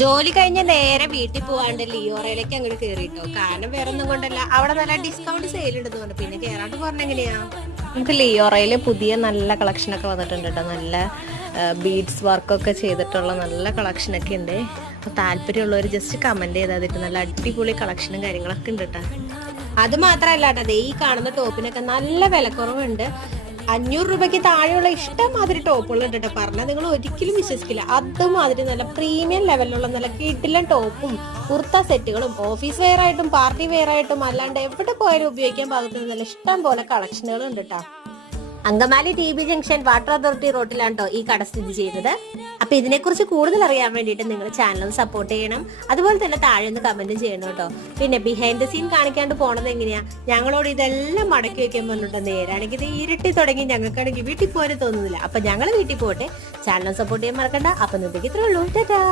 ജോലി കഴിഞ്ഞ് നേരെ വീട്ടിൽ പോവാണ്ട് ലിയോറയിലേക്ക് അങ്ങോട്ട് കേറിട്ടോ. കാരണം വേറെ ഒന്നും കൊണ്ടല്ല, അവിടെ നല്ല ഡിസ്കൗണ്ട് സെയിൽ ഉണ്ടെന്ന് പറഞ്ഞു. പിന്നെ കേറാണ്ട് പറഞ്ഞെങ്ങനെയാ. നമുക്ക് ലിയോറയില് പുതിയ നല്ല കളക്ഷൻ ഒക്കെ വന്നിട്ടുണ്ട് കേട്ടോ. നല്ല ബീഡ്സ് വർക്കൊക്കെ ചെയ്തിട്ടുള്ള നല്ല കളക്ഷൻ ഒക്കെ ഉണ്ട്. അപ്പൊ താല്പര്യമുള്ളവർ ജസ്റ്റ് കമന്റ് ചെയ്താൽ നല്ല അടിപൊളി കളക്ഷനും കാര്യങ്ങളൊക്കെ ഉണ്ട് കേട്ടോ. അത് മാത്രല്ല കേട്ടോ, ഈ കാണുന്ന ടോപ്പിനൊക്കെ നല്ല വിലക്കുറവുണ്ട്. 500 രൂപയ്ക്ക് താഴെയുള്ള ഇഷ്ടംമാതിരി ടോപ്പുകളുണ്ട് കേട്ടോ. പറഞ്ഞാൽ നിങ്ങൾ ഒരിക്കലും വിശ്വസിക്കില്ല. അതുമാതിരി നല്ല പ്രീമിയം ലെവലിലുള്ള നല്ല കിടിലൻ ടോപ്പും കുർത്ത സെറ്റുകളും ഓഫീസ് വെയർ ആയിട്ടും പാർട്ടി വെയർ ആയിട്ടും അല്ലാണ്ട് എവിടെ പോയാലും ഉപയോഗിക്കാൻ പാകത്തിന് നല്ല ഇഷ്ടം പോലെ കളക്ഷനുകൾ ഉണ്ട് കേട്ടോ. Angamaly T B junction water authority റോഡിലാണ് കേട്ടോ ഈ കട സ്ഥിതി ചെയ്യുന്നത്. അപ്പൊ ഇതിനെക്കുറിച്ച് കൂടുതൽ അറിയാൻ വേണ്ടിയിട്ട് നിങ്ങൾ ചാനൽ സപ്പോർട്ട് ചെയ്യണം. അതുപോലെ തന്നെ താഴെ ഒന്ന് കമന്റ് ചെയ്യണം കേട്ടോ. പിന്നെ ബിഹൈൻഡ് ദ സീൻ കാണിക്കാണ്ട് പോണത് എങ്ങനെയാ, ഞങ്ങളോട് ഇതെല്ലാം മടക്കി വെക്കാൻ പറഞ്ഞിട്ട് നേരാണെങ്കിൽ ഇത് ഇരുട്ടി തുടങ്ങി ഞങ്ങൾക്കാണെങ്കിൽ വീട്ടിൽ പോകാൻ തോന്നുന്നില്ല. അപ്പൊ ഞങ്ങൾ വീട്ടിൽ പോട്ടെ. ചാനൽ സപ്പോർട്ട് ചെയ്യാൻ മറക്കണ്ട. അപ്പൊ ഇന്നത്തേക്ക് ഇത്രേ ഉള്ളൂ. ടാറ്റാ.